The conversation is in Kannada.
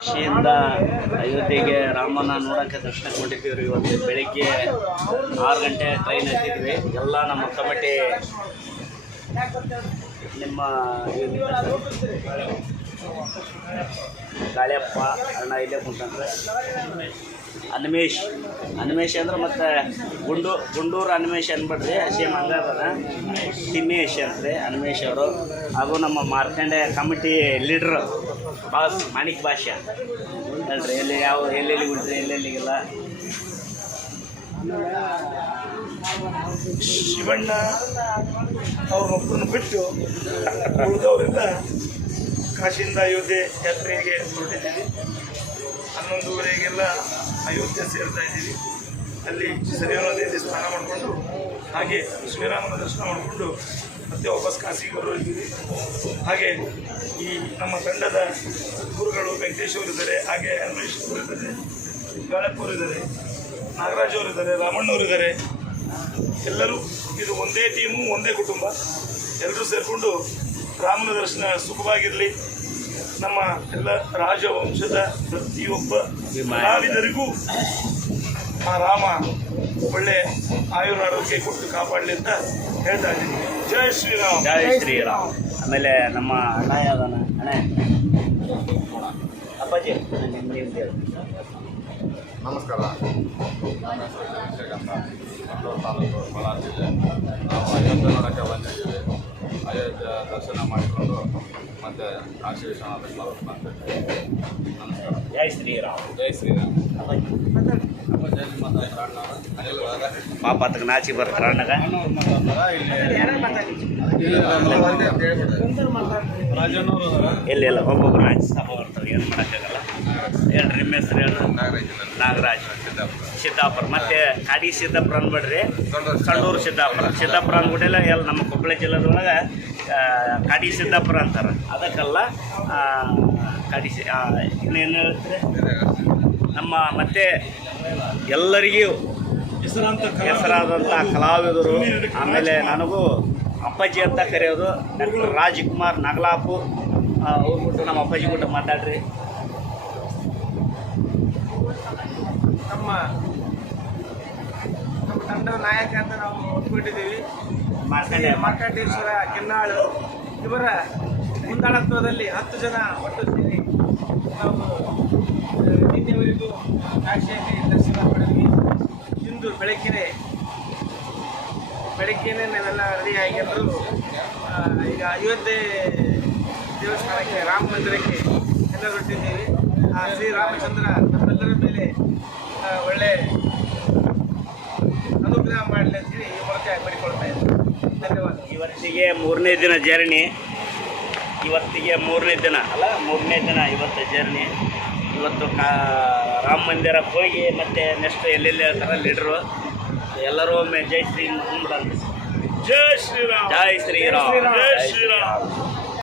ಕಾಶಿಯಿಂದ ಅಯೋಧ್ಯೆಗೆ ರಾಮನ ನೋಡೋಕ್ಕೆ ದರ್ಶನ ಕೊಟ್ಟಿದ್ದೀವಿ. ಇವತ್ತು ಬೆಳಿಗ್ಗೆ 6 ಗಂಟೆ ಟ್ರೈನ್ ಹತ್ತಿದ್ವಿ. ಎಲ್ಲ ನಮ್ಮ ಕಮಿಟಿ ನಿಮ್ಮ ಗಾಳಿಯಪ್ಪ ಅಣ್ಣ ಇಲ್ಲೇ ಕುಂತಂದ್ರೆ ಅನ್ಮೇಶ್ ಅಂದ್ರೆ ಮತ್ತು ಗುಂಡೂರು ಅನ್ಮೇಶ್ ಅನ್ಬಿಡ್ರಿ, ಸೇಮ್ ಹಂಗದ ತಿಮ್ಮೇಶ್ ಅಂತ್ರಿ ಅನ್ಮೇಶ್ ಅವರು. ಹಾಗೂ ನಮ್ಮ Markande committee leader boss Manik ಭಾಷೆ ಅಲ್ರಿ. ಎಲ್ಲೆಲ್ಲಿ ಬಿಡ್ರಿ ಎಲ್ಲೆಲ್ಲಿಗೆಲ್ಲ ಶಿವಣ್ಣ ಅವ್ರನ್ನೊಬ್ಬರನ್ನು ಬಿಟ್ಟು ಉಳಿದವರಿಂದ ಕಾಶಿಯಿಂದ ಅಯೋಧ್ಯೆ ಯಾತ್ರೆಗೆ ಹೊರಟಿದ್ದೀವಿ. 11:30ಗೆಲ್ಲ ಅಯೋಧ್ಯೆ ಸೇರ್ತಾ ಇದ್ದೀವಿ. ಅಲ್ಲಿ ಸರಿಯಾದ ನದಿಯಲ್ಲಿ ಸ್ನಾನ ಮಾಡಿಕೊಂಡು ಹಾಗೆ ಶ್ರೀರಾಮನ ದರ್ಶನ ಮಾಡಿಕೊಂಡು ಮತ್ತೆ ವಾಪಸ್ ಕಾಶಿಗೆ ಹೊರಟಿದ್ದೀವಿ. ಹಾಗೆ ಈ ನಮ್ಮ ತಂಡದ ಗುರುಗಳು ವೆಂಕಟೇಶ್ ಅವರಿದ್ದಾರೆ, ಹಾಗೆ ಅನ್ವೇಶ್ ಅವರಿದ್ದಾರೆ, ಗಾಳಪ್ಪ ಅವರಿದ್ದಾರೆ, ನಾಗರಾಜ್ ಅವರಿದ್ದಾರೆ, ರಾಮಣ್ಣವರಿದ್ದಾರೆ. ಎಲ್ಲರೂ ಇದು ಒಂದೇ ಟೀಮು, ಒಂದೇ ಕುಟುಂಬ. ಎಲ್ಲರೂ ಸೇರಿಕೊಂಡು ರಾಮನ ದರ್ಶನ ಸುಖವಾಗಿರಲಿ. ನಮ್ಮ ಎಲ್ಲ ರಾಜವಂಶದ ಪ್ರತಿಯೊಬ್ಬ ಕಲಾವಿದರಿಗೂ ಆ ರಾಮ ಒಳ್ಳೆ ಆಯುರಾರೋಗ್ಯ ಕೊಟ್ಟು ಕಾಪಾಡಲಿ ಅಂತ ಹೇಳ್ತಾ ಇದ್ದೀನಿ. ಜೈ ಶ್ರೀರಾಮ್. ಜೈ ಶ್ರೀರಾಮ್. ಆಮೇಲೆ ನಮ್ಮ ಅಣ್ಣ ಯಾವ್ದಾನ ಅಣ್ಣ ಅಪ್ಪಾಜಿ ನಿಮ್ದು ನಮಸ್ಕಾರ. ಶ್ರೀಗಂಧ ಮಂಗಳೂರು ತಾಲೂಕು ಕೋಲಾರ ಜಿಲ್ಲೆ. ನಾವು ಅಯೋಧ್ಯೆ ನೋಡೋಕ್ಕೆ ಬಂದಿದ್ದೀವಿ. ಅಯೋಧ್ಯೆ ದರ್ಶನ ಮಾಡಿಕೊಂಡು ಮತ್ತು ಕಾಶಿ ವಿಶ್ವನಾಥಕ್ಕೆ ಬರ್ತೀವಿ. ನಮಸ್ಕಾರ. ಜೈ ಶ್ರೀರಾಮ್. ಜೈ ಶ್ರೀರಾಮ್. ಪಾಪ ಅದಕ್ಕೆ ನಾಚಿ ಬರ್ತಾರೆ ಅಣ್ಣಗ. ಎಲ್ಲಿ ಎಲ್ಲ ಒಬ್ಬೊಬ್ರು ನಾಚಿ ಸಭ ಬರ್ತಾರೆ, ಏನು ಮಾಡೋಕ್ಕಾಗಲ್ಲ. ಹೇಳ್ರಿ ನಿಮ್ಮ ಹೆಸರು ಹೇಳ್ರಿ. ನಾಗರಾಜ್ ಸಿದ್ದಾಪುರ. ಮತ್ತು ಕಾಡಿ ಸಿದ್ದಾಪುರ ಅಂದ್ಬಿಡ್ರಿ, ಸಂಡೂರು ಸಿದ್ದಾಪುರ ಅಂದ್ಬಿಟ್ಟಿಲ್ಲ. ಎಲ್ಲ ನಮ್ಮ ಕೊಪ್ಪಳ ಜಿಲ್ಲೆದೊಳಗೆ ಕಾಡಿ ಸಿದ್ದಾಪುರ ಅಂತಾರೆ. ಅದಕ್ಕಲ್ಲ ಇನ್ನೇನು ಹೇಳ್ತಾರೆ ನಮ್ಮ ಮತ್ತೆ ಎಲ್ಲರಿಗೂ ಹೆಸರಾದಂಥ ಕಲಾವಿದರು. ಆಮೇಲೆ ನನಗೂ ಅಪ್ಪಾಜಿ ಅಂತ ಕರೆಯೋದು ಡಾಕ್ಟರ್ ರಾಜ್ಕುಮಾರ್ ನಗಲಾಪು. ಅವ್ರು ಬಿಟ್ಟು ನಮ್ಮ ಅಪ್ಪಾಜಿ ಬಿಟ್ಟು ಮಾತಾಡ್ರಿ. ನಮ್ಮ ತಂಡದ ನಾಯಕ ಅಂತ ನಾವು ಒಪ್ಪಿಕೊಂಡಿದ್ದೀವಿ. ಮಾರ್ಕಂಡೇಶ್ವರ ಕೆನ್ನಾಳು ಇವರ ಮುಂದಾಳತ್ವದಲ್ಲಿ 10 ಜನ ಒಟ್ಟು ಸೇರಿ ನಾವು ನಿನ್ನೆವರೆಗೂ ಕಾಶಿಯಲ್ಲಿ ದರ್ಶನ ಮಾಡಿದ್ವಿ. ಇಂದು ಬೆಳಗ್ಗೆನೇ ನಾವೆಲ್ಲ ರೆಡಿಯಾಗಿ ಎಲ್ಲರೂ ಈಗ ಅಯೋಧ್ಯೆ ದೇವಸ್ಥಾನಕ್ಕೆ ರಾಮ ಮಂದಿರಕ್ಕೆ ಎಲ್ಲರೂ ಹೊರಟಿದ್ದೀವಿ. ಆ ಶ್ರೀರಾಮಚಂದ್ರ ನಮ್ಮೆಲ್ಲರ ಮೇಲೆ ಒಳ್ಳೆ ಅನುಗ್ರಹ ಮಾಡಲಿ ಅಂತೇಳಿ ಈ ಮೂಲಕ ಬೇಡಿಕೊಳ್ತಾ ಇದ್ದೀನಿ. ಧನ್ಯವಾದ. ಇವತ್ತಿಗೆ 3ನೇ ದಿನ ಜರ್ನಿ. ಮೂರನೇ ದಿನ ಇವತ್ತು ಜರ್ನಿ. ಇವತ್ತು ರಾಮ ಮಂದಿರಕ್ಕೆ ಹೋಗಿ ಮತ್ತೆ ನೆಕ್ಸ್ಟ್ ಎಲ್ಲೆಲ್ಲಿ ಹೇಳ್ತಾರೆ ಲೀಡ್ರು ಎಲ್ಲರೂ ಒಮ್ಮೆ ಜೈ ಶ್ರೀರಾಮ್. ಜೈ ಶ್ರೀರಾಮ್. ಜೈ ಶ್ರೀರಾಮ್. ಜೈ ಶ್ರೀರಾಮ್.